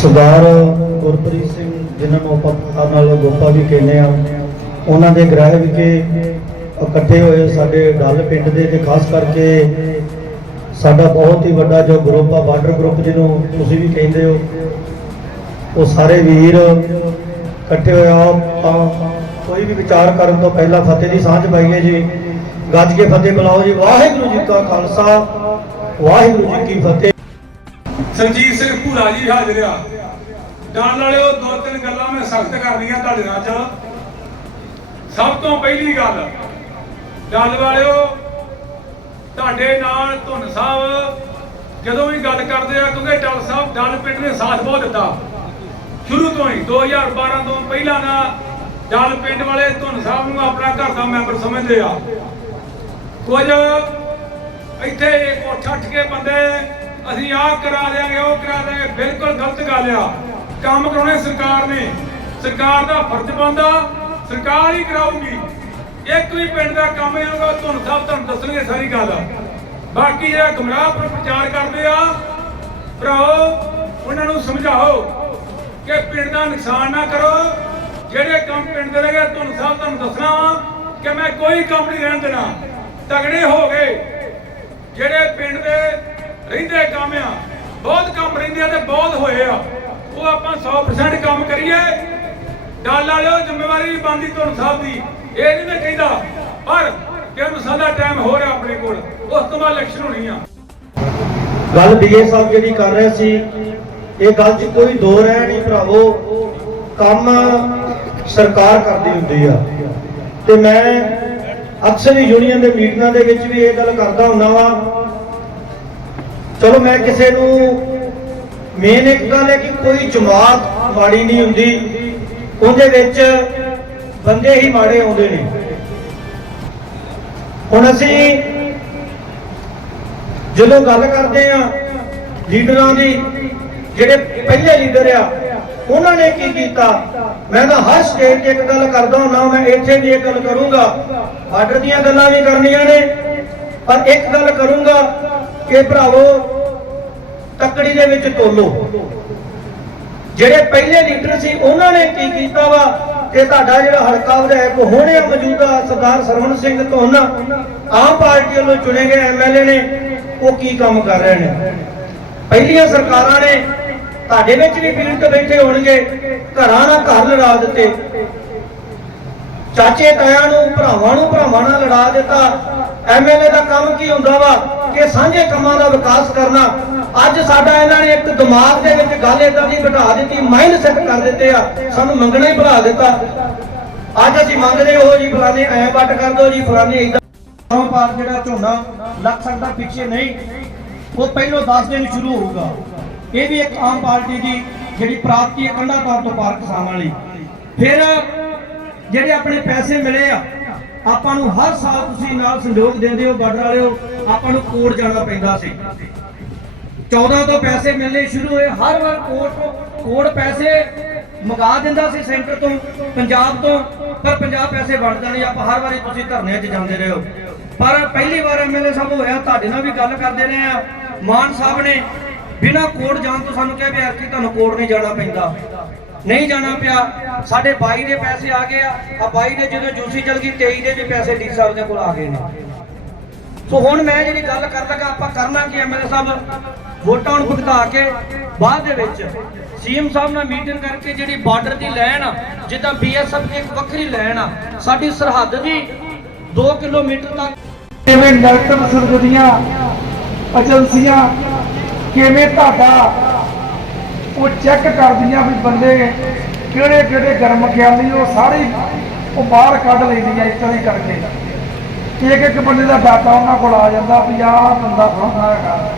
ਸਰਦਾਰ ਗੁਰਪ੍ਰੀਤ ਸਿੰਘ, ਜਿਨ੍ਹਾਂ ਨੂੰ ਆਪਾਂ ਪਿਆਰ ਨਾਲ ਗੋਪਾ ਵੀ ਕਹਿੰਦੇ ਆ ਉਹਨਾਂ ਦੇ ਗ੍ਰਹਿ ਵਿਖੇ ਇਕੱਠੇ ਹੋਏ ਸਾਡੇ ਡੱਲ ਪਿੰਡ ਦੇ ਤੇ ਖਾਸ ਕਰਕੇ ਸਾਡਾ ਬਹੁਤ ਹੀ ਵੱਡਾ ਜੋ ਗਰੁੱਪ ਆ ਬਾਰਡਰ ਗਰੁੱਪ ਜਿਹਨੂੰ ਤੁਸੀਂ ਵੀ ਕਹਿੰਦੇ ਹੋ, ਉਹ ਸਾਰੇ ਵੀਰ ਇਕੱਠੇ ਹੋਏ ਆ ਤਾਂ ਕੋਈ ਵੀ ਵਿਚਾਰ ਕਰਨ ਤੋਂ ਪਹਿਲਾਂ ਫਤਿਹ ਦੀ ਸਾਂਝ ਪਾਈਏ ਜੀ। ਗੱਜ ਕੇ ਫਤਿਹ ਬੁਲਾਓ ਜੀ। ਵਾਹਿਗੁਰੂ ਜੀ ਕਾ ਖਾਲਸਾ, ਵਾਹਿਗੁਰੂ ਜੀ ਕੀ ਫਤਿਹ। ਸੰਜੀਤ ਸਿੰਘ ਭੂਰਾ ਜੀ ਹਾਜ਼ਰ ਆ। ਜਾਣ ਵਾਲਿਓ, ਦੋ ਤਿੰਨ ਗੱਲਾਂ ਮੈਂ ਸਖਤ ਕਰਨੀਆਂ ਤੁਹਾਡੇ ਨਾਲ ਚ। ਸਭ ਤੋਂ ਪਹਿਲੀ ਗੱਲ ਗੱਲ ਵਾਲਿਓ, ਤੁਹਾਡੇ ਨਾਲ ਧੁੰਨ ਸਾਹਿਬ ਜਦੋਂ ਵੀ ਗੱਲ ਕਰਦੇ ਆ, ਕਿਉਂਕਿ ਡੱਲ ਸਾਹਿਬ ਡੱਲ ਪਿੰਡ ਨੇ ਸਾਥ ਬਹੁਤ ਦਿੱਤਾ। ਸ਼ੁਰੂ ਤੋਂ ਹੀ 2012 ਤੋਂ ਪਹਿਲਾਂ ਨਾ ਡੱਲ ਪਿੰਡ ਵਾਲੇ ਧੁਨ ਸਾਹਿਬ ਨੂੰ ਆਪਣਾ ਘਰ ਦਾ ਮੈਂਬਰ ਸਮਝਦੇ ਆ। ਕੁਝ ਇੱਥੇ ਉੱਠ ਉੱਠ ਕੇ ਬੰਦੇ ਅਸੀਂ ਆਹ ਕਰਾ ਦਿਆਂਗੇ, ਉਹ ਕਰਾ ਦਿਆਂਗੇ। ਬਿਲਕੁਲ ਗਲਤ ਗੱਲ ਆ। ਕੰਮ ਕਰਾਉਣੇ ਸਰਕਾਰ ਨੇ। ਸਰਕਾਰ ਦਾ ਫਰਜ਼ ਬਣਦਾ, ਸਰਕਾਰ ਹੀ ਕਰਾਊਗੀ। ਇੱਕ ਵੀ ਪਿੰਡ ਦਾ ਕੰਮ ਨਹੀਂ ਹੋਊਗਾ ਤੁਹਾਨੂੰ ਸਭ ਤੁਹਾਨੂੰ ਦੱਸਣਗੇ ਸਾਰੀ ਗੱਲ। ਬਾਕੀ ਜਿਹੜਾ ਗੁੰਮਰਾਹ ਪਰ ਪ੍ਰਚਾਰ ਕਰਦੇ ਆ, ਭਰਾਓ, ਉਹਨਾਂ ਨੂੰ ਸਮਝਾਓ ਕਿ ਪਿੰਡ ਦਾ ਨੁਕਸਾਨ ਨਾ ਕਰੋ। ਜਿਹੜੇ ਕੰਮ ਪਿੰਡ ਦੇ ਰਹੇ ਤੁਹਾਨੂੰ ਸਭ ਤੁਹਾਨੂੰ ਦੱਸਣਾ ਕਿ ਮੈਂ ਕੋਈ ਕੰਮ ਨਹੀਂ ਰਹਿਣ ਦੇਣਾ। ਤਗੜੇ ਹੋ ਗਏ। ਜਿਹੜੇ ਪਿੰਡ ਦੇ ਰਹਿੰਦੇ ਕੰਮ ਆ। ਬਹੁਤ ਕੰਮ ਰਹਿੰਦੇ ਆ ਤੇ ਬਹੁਤ ਹੋਏ ਆ। ਉਹ ਆਪਾਂ 100% ਕੰਮ ਕਰੀਏ। ਡਾਲ ਵਾਲਿਓ ਜ਼ਿੰਮੇਵਾਰੀ ਬੰਦੀ ਤੁਹਾਨੂੰ ਸਭ ਦੀ। ਇਹ ਨਹੀਂ ਮੈਂ ਕਹਿੰਦਾ। ਪਰ ਕਿ ਸਾਡਾ ਟਾਈਮ ਹੋ ਰਿਹਾ ਆਪਣੇ ਕੋਲ, ਉਸ ਤੋਂ ਬਾਅਦ ਇਲੈਕਸ਼ਨ ਹੋਣੀ ਆ। ਗੱਲ ਬੀਏ ਸਾਹਿਬ ਜਿਹੜੀ ਕਰ ਰਹੇ ਸੀ, ਇਹ ਗੱਲ 'ਚ ਕੋਈ ਦੋ ਰਹਿ ਨਹੀਂ ਭਰਾਵੋ। ਕੰਮ ਸਰਕਾਰ ਕਰਦੀ ਹੁੰਦੀ ਆ। ਤੇ ਮੈਂ ਅਕਸਰ ਯੂਨੀਅਨ ਦੇ ਮੀਟਿੰਗਾਂ ਦੇ ਵਿੱਚ ਵੀ ਇਹ ਗੱਲ ਕਰਦਾ ਹੁੰਦਾ ਵਾਂ ਚਲੋ ਮੈਂ ਕਿਸੇ ਨੂੰ ਮੇਨ ਇੱਕ ਗੱਲ ਹੈ ਕਿ ਕੋਈ ਜਮਾਤ ਮਾੜੀ ਨਹੀਂ ਹੁੰਦੀ। ਉਹਦੇ ਵਿੱਚ ਬੰਦੇ ਹੀ ਮਾੜੇ ਆਉਂਦੇ ਨੇ। ਹੁਣ ਅਸੀਂ ਜਦੋਂ ਗੱਲ ਕਰਦੇ ਆ ਲੀਡਰਾਂ ਦੀ, ਜਿਹੜੇ ਪਹਿਲੇ ਲੀਡਰ ਆ, ਉਹਨਾਂ ਨੇ ਕੀ ਕੀਤਾ? ਮੈਂ ਤਾਂ ਹਰ ਸਟੇਟ ਤੇ ਇੱਕ ਗੱਲ ਕਰਦਾ ਹੁੰਦਾ, ਮੈਂ ਇੱਥੇ ਵੀ ਇੱਕ ਗੱਲ ਕਰੂੰਗਾ। ਆਰਡਰ ਦੀਆਂ ਗੱਲਾਂ ਵੀ ਕਰਨੀਆਂ ਨੇ, ਪਰ ਇੱਕ ਗੱਲ ਕਰੂੰਗਾ ਕਿ ਭਰਾਵੋ, ਤੱਕੜੀ ਦੇ ਵਿੱਚ ਤੋਲੋ ਜਿਹੜੇ ਪਹਿਲੇ ਲੀਡਰ ਸੀ, ਉਹਨਾਂ ਨੇ ਕੀ ਕੀਤਾ ਵਾ? ਕਿ ਤੁਹਾਡਾ ਜਿਹੜਾ ਹਲਕਾ ਵਿਧਾਇਕ ਹੁਣੇ ਮੌਜੂਦਾ ਸਰਦਾਰ ਸਰਵਣ ਸਿੰਘ ਧੋਨਾ ਆਮ ਪਾਰਟੀ ਵੱਲੋਂ ਚੁਣੇ ਗਏ ਐਮਐਲਏ ਨੇ, ਉਹ ਕੀ ਕੰਮ ਕਰ ਰਹੇ ਨੇ? ਪਹਿਲੀਆਂ ਸਰਕਾਰਾਂ ਨੇ ਤੁਹਾਡੇ ਵਿੱਚ ਵੀ ਪੀੜਤ ਬੈਠੇ ਹੋਣਗੇ, ਘਰਾਂ ਨਾਲ ਘਰ ਲੜਾ ਦਿੱਤੇ। ਚਾਚੇ ਤਾਇਆਂ ਨੂੰ, ਭਰਾਵਾਂ ਨੂੰ, ਭਰਾਵਾਂ ਨਾਲ ਲੜਾ ਦਿੱਤਾ। ਐਮਐਲਏ ਦਾ ਕੰਮ ਕੀ ਹੁੰਦਾ ਵਾ? ਕਿ ਸਾਂਝੇ ਕੰਮਾਂ ਦਾ ਵਿਕਾਸ ਕਰਨਾ। ਅੱਜ ਸਾਡਾ ਇਹਨਾਂ ਨੇ ਇੱਕ ਦਿਮਾਗ ਦੇ ਵਿੱਚ ਗੱਲ ਏਦਾਂ ਦੀ ਬਿਠਾ ਦਿੱਤੀ ਮਾਈਂਡ ਸੈਟ ਕਰ ਦਿੱਤੇ ਆ। ਸਾਨੂੰ ਮੰਗਣਾ ਹੀ ਭੁਲਾ ਦਿੱਤਾ। ਅੱਜ ਅਸੀਂ ਮੰਗਦੇ ਹੋ ਜੀ, ਫਲਾਣੇ ਐ ਵੱਟ ਕਰ ਦਿਓ ਜੀ, ਫਲਾਣੇ ਇਦਾਂ ਆਮ ਪਾਰ ਜਿਹੜਾ ਝੋਨਾ ਲੱਗ ਸਕਦਾ, ਪਿੱਛੇ ਨਹੀਂ। ਉਹ ਪਹਿਲੋਂ 10 ਦਿਨ ਸ਼ੁਰੂ ਹੋਊਗਾ। ਇਹ ਵੀ ਇੱਕ ਆਮ ਪਾਰਟੀ ਦੀ ਜਿਹੜੀ ਪ੍ਰਾਪਤੀ ਹੈ ਕੰਡਾ ਤੌਰ ਤੋਂ ਪਾਰ ਕਿਸਾਨਾਂ ਲਈ। ਫਿਰ ਜਿਹੜੇ ਆਪਣੇ ਪੈਸੇ ਮਿਲੇ ਆ, ਆਪਾਂ ਨੂੰ ਹਰ ਸਾਲ ਤੁਸੀਂ ਨਾਲ ਸੰਯੋਗ ਦਿੰਦੇ ਹੋ, ਬਾਰਡਰ ਵਾਲਿਓ, ਆਪਾਂ ਨੂੰ ਕੋਰਟ ਜਾਣਾ ਪੈਂਦਾ ਸੀ। 14 ਤੋਂ ਪੈਸੇ ਮਿਲਣੇ ਸ਼ੁਰੂ ਹੋਏ, ਹਰ ਵਾਰ ਕੋਰਟ ਤੋਂ ਕੋਰਟ ਪੈਸੇ ਮੰਗਾ ਦਿੰਦਾ ਸੀ ਸੈਂਟਰ ਤੋਂ, ਪੰਜਾਬ ਤੋਂ, ਪਰ ਪੰਜਾਬ ਪੈਸੇ ਵੰਡਦਾ ਨਹੀਂ, ਆਪਾਂ ਹਰ ਵਾਰੀ ਤੁਸੀਂ ਧਰਨਿਆਂ 'ਚ ਜਾਂਦੇ ਰਹੇ ਹੋ। ਪਰ ਪਹਿਲੀ ਵਾਰ ਐਮਐਲਏ ਸਾਹਿਬ ਹੋਇਆ, ਤੁਹਾਡੇ ਨਾਲ ਵੀ ਗੱਲ ਕਰਦੇ ਰਹੇ ਆ। ਮਾਨ ਸਾਹਿਬ ਨੇ ਬਿਨਾਂ ਕੋਰਟ ਜਾਣ ਤੋਂ ਸਾਨੂੰ ਕਿਹਾ ਵੀ ਐਤਕੀ ਤੁਹਾਨੂੰ ਕੋਰਟ ਨਹੀਂ ਜਾਣਾ ਪੈਂਦਾ। ਨਹੀਂ ਜਾਣਾ ਪਿਆ। ਸਾਡੇ 22 ਦੇ ਪੈਸੇ ਆ ਗਏ ਆ। ਆ 22 ਦੇ ਜਦੋਂ ਜੂਸੀ ਚਲ ਗਈ 23 ਦੇ ਵੀ ਪੈਸੇ ਡੀ ਸਾਹਿਬ ਦੇ ਕੋਲ ਆ ਗਏ ਨੇ। ਸੋ ਹੁਣ ਮੈਂ ਜਿਹੜੀ ਗੱਲ ਕਰ ਲਗਾ, ਆਪਾਂ ਕਰਨਾ ਕੀ ਐਮਐਲਏ ਸਾਹਿਬ ਵੋਟਾਂ ਨੂੰ ਭੁਗਤਾ ਕੇ ਬਾਅਦ ਦੇ ਵਿੱਚ ਸੀਐਮ ਸਾਹਿਬ ਨਾਲ ਮੀਟਿੰਗ ਕਰਕੇ ਜਿਹੜੀ ਬਾਰਡਰ ਦੀ ਲਾਈਨ ਆ, ਜਿੱਦਾਂ ਬੀਐਸਐਫ ਦੀ ਇੱਕ ਵੱਖਰੀ ਲਾਈਨ ਆ, ਸਾਡੀ ਸਰਹੱਦ ਦੀ 2 ਕਿਲੋਮੀਟਰ ਤੱਕ ਕਿਵੇਂ ਨੈਗੇਟਿਵ ਸਰਗਦੀਆਂ ਏਜੰਸੀਆਂ ਕਿਵੇਂ ਤੁਹਾਡਾ ਉਹ ਚੈੱਕ ਕਰਦੀਆਂ ਵੀ ਬੰਦੇ ਕਿਹੜੇ ਕਿਹੜੇ ਗਰਮ ਖਿਆਲੀ ਉਹ ਸਾਰੇ ਉਹ ਬਾਹਰ ਕੱਢ ਲੈਂਦੀਆਂ ਇਸ ਤਰ੍ਹਾਂ ਹੀ ਕਰਕੇ। ਇੱਕ ਇੱਕ ਬੰਦੇ ਦਾ ਡਾਟਾ ਉਹਨਾਂ ਕੋਲ ਆ ਜਾਂਦਾ ਵੀ ਆਹ ਬੰਦਾ ਫਲਾਣਾ ਹੈਗਾ।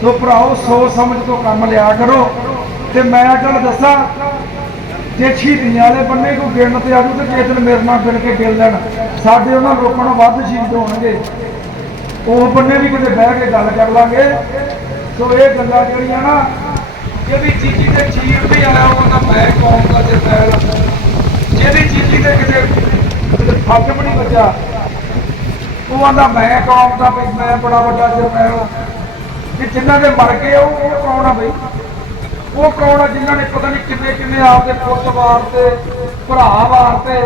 ਸੋ ਭਰਾਓ, ਸੋਚ ਸਮਝ ਤੋਂ ਕੰਮ ਲਿਆ ਕਰੋ ਤੇ ਮੈਂ ਗੱਲ ਦੱਸਾਂ, ਜੇ ਸ਼ਹੀਦੀਆਂ ਵਾਲੇ ਬੰਨੇ ਕੋ ਗਿਣ ਤੇ ਆਜੂ ਤੇ ਕਿਸੇ ਦਿਨ ਮੇਰੇ ਨਾਲ ਗਿਣ ਕੇ ਗਿਣ ਲੈਣ, ਸਾਡੇ ਉਹਨਾਂ ਲੋਕਾਂ ਨੂੰ ਵੱਧ ਸ਼ਹੀਦ ਹੋਣਗੇ। ਉਹ ਬੰਨੇ ਵੀ ਕਿਤੇ ਬਹਿ ਕੇ ਗੱਲ ਕਰ ਲਾਂਗੇ। ਸੋ ਇਹ ਗੱਲਾਂ ਜਿਹੜੀਆਂ ਨਾ ਜਿਹੜੀ ਚੀਜ਼ੀ ਤੇ ਚੀਰ ਵੀ ਆਇਆ ਉਹਦਾ ਮੈਂ ਕੌਮ ਦਾ ਜਰਨੈਲ ਜਿਹੜੀ ਚੀਜ਼ੀ ਤੇ ਕਿਤੇ ਕਿਤੇ ਵੀ ਨਹੀਂ ਬਚਾ ਉਹ ਆਂਦਾ ਮੈਂ ਕੌਮ ਦਾ ਵੀ ਮੈਂ ਬੜਾ ਵੱਡਾ ਜਰਨੈਲ ਕਿ ਜਿਨ੍ਹਾਂ ਦੇ ਮਰ ਗਏ ਉਹ ਉਹ ਕੌਣ ਆ ਬਈ? ਉਹ ਕੌਣ ਆ ਜਿਨ੍ਹਾਂ ਨੇ ਪਤਾ ਨਹੀਂ ਕਿੰਨੇ ਕਿੰਨੇ ਆਪਦੇ ਪੁੱਤ ਵਾਰਤੇ, ਭਰਾ ਵਾਰਤੇ,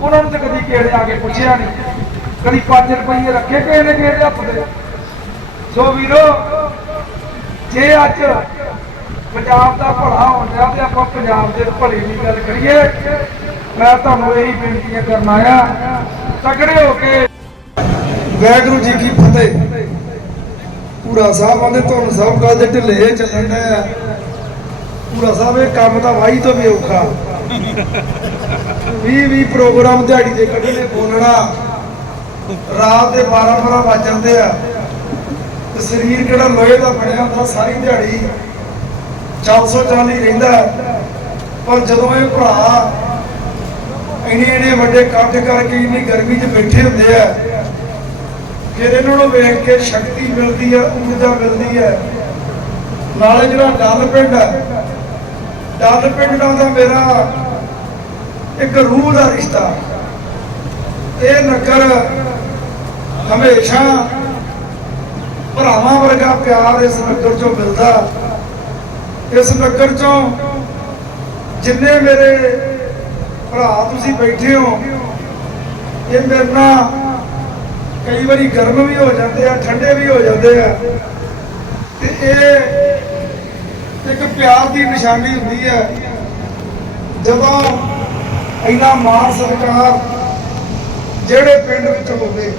ਉਹਨਾਂ ਨੂੰ ਤਾਂ ਕਦੀ ਕਿਹੜੇ ਆ ਕੇ ਪੁੱਛਿਆ ਨਹੀਂ। ਕਦੀ 5 ਰੁਪਏ ਰੱਖੇ ਕਿਸੇ ਨੇ ਕਿਹੜੇ ਹੱਥ ਦੇ। ਸੋ ਵੀਰੋ, ਜੇ ਅੱਜ ਪੰਜਾਬ ਦਾ ਭਲਾ ਹੋ ਤੇ ਆਪਾਂ ਪੰਜਾਬ ਦੇ ਭਲੇ ਦੀ ਗੱਲ ਕਰੀਏ। ਮੈਂ ਤੁਹਾਨੂੰ ਇਹੀ ਬੇਨਤੀਆਂ ਕਰਨ ਆਇਆ। ਤਕੜੇ ਹੋ ਕੇ ਵਾਹਿਗੁਰੂ ਜੀ ਕੀ ਫਤਿਹ। ਪੂਰਾ ਸਾਹਿਬ ਆਂਦੇ, ਤੁਹਾਨੂੰ ਸਭ ਗੱਲ ਦੇ ਢਿੱਲੇ ਚੱਲਣ ਦਾ ਪੂਰਾ ਸਾਹਿਬ, ਇਹ ਕੰਮ ਤਾਂ ਵਾਹੀ ਤੋਂ ਵੀ ਔਖਾ। 20 20 ਪ੍ਰੋਗਰਾਮ ਦਿਹਾੜੀ ਦੇ ਕੱਢਣੇ ਬੋਲਣਾ। ਰਾਤ ਦੇ 12 12 ਵੱਜ ਜਾਂਦੇ ਆ। ਤੇ ਸਰੀਰ ਕਿਹੜਾ ਲੋਹੇ ਦਾ ਬਣਿਆ ਹੁੰਦਾ, ਸਾਰੀ ਦਿਹਾੜੀ 440 ਰਹਿੰਦਾ ਹੈ। ਪਰ ਜਦੋਂ ਇਹ ਭਰਾ ਇੰਨੇ ਇੰਨੇ ਵੱਡੇ ਕੱਟ ਕਰਕੇ ਇੰਨੀ ਗਰਮੀ 'ਚ ਬੈਠੇ ਹੁੰਦੇ ਆ, ਫਿਰ ਇਹਨਾਂ ਨੂੰ ਵੇਖ ਕੇ ਸ਼ਕਤੀ ਮਿਲਦੀ ਹੈ ਊਰਜਾ ਮਿਲਦੀ ਹੈ ਨਾਲੇ ਜਿਹੜਾ ਡੱਲ ਪਿੰਡ ਹੈ ਡੱਲ ਪਿੰਡ ਨਾਲ ਦਾ ਮੇਰਾ ਇੱਕ ਰੂਹ ਦਾ ਰਿਸ਼ਤਾ। ਇਹ ਨਗਰ ਹਮੇਸ਼ਾ ਭਰਾਵਾਂ ਵਰਗਾ ਪਿਆਰ ਇਸ ਨਗਰ ਚੋਂ ਮਿਲਦਾ। ਇਸ ਨਗਰ ਚੋਂ ਜਿੰਨੇ ਮੇਰੇ ਭਰਾ ਤੁਸੀਂ ਬੈਠੇ ਹੋ, ਇਹ ਮੇਰੇ ਨਾਲ ਕਈ ਵਾਰੀ ਗਰਮ ਵੀ ਹੋ ਜਾਂਦੇ ਆ, ਠੰਡੇ ਵੀ ਹੋ ਜਾਂਦੇ ਆ। ਤੇ ਇਹ ਇੱਕ ਪਿਆਰ ਦੀ ਨਿਸ਼ਾਨੀ ਹੁੰਦੀ ਹੈ ਜਦੋਂ ਇੰਨਾ ਮਾਣ ਸਰਕਾਰ ਜਿਹੜੇ ਪਿੰਡ ਵਿੱਚ ਹੋਵੇ,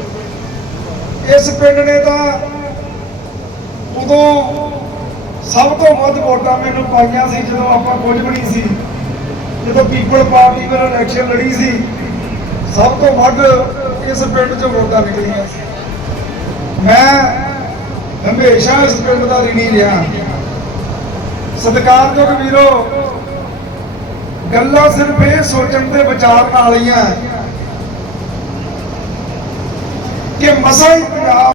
ਇਸ ਪਿੰਡ ਨੇ ਤਾਂ ਉਦੋਂ ਸਭ ਤੋਂ ਵੱਧ ਵੋਟਾਂ ਮੈਨੂੰ ਪਾਈਆਂ ਸੀ ਜਦੋਂ ਆਪਾਂ ਕੁਝ ਵੀ ਨਹੀਂ ਸੀ। ਜਦੋਂ ਪੀਪਲ ਪਾਰਟੀ ਵੱਲੋਂ ਇਲੈਕਸ਼ਨ ਲੜੀ ਸੀ, ਸਭ ਤੋਂ ਵੱਧ ਇਸ ਪਿੰਡ 'ਚ ਵੋਟਾਂ ਨਿਕਲੀਆਂ ਮੈਂ ਹਮੇਸ਼ਾ ਇਸ ਪਿੰਡ ਦਾ ਰਿਣੀ ਰਿਹਾ। ਸਤਿਕਾਰਯੋਗ ਵੀਰੋ, ਗੱਲਾਂ ਸਿਰਫ ਇਹ ਸੋਚਣ ਤੇ ਵਿਚਾਰਨ ਵਾਲੀਆਂ ਕਿ ਮਸਾਂ ਹੀ ਪੰਜਾਬ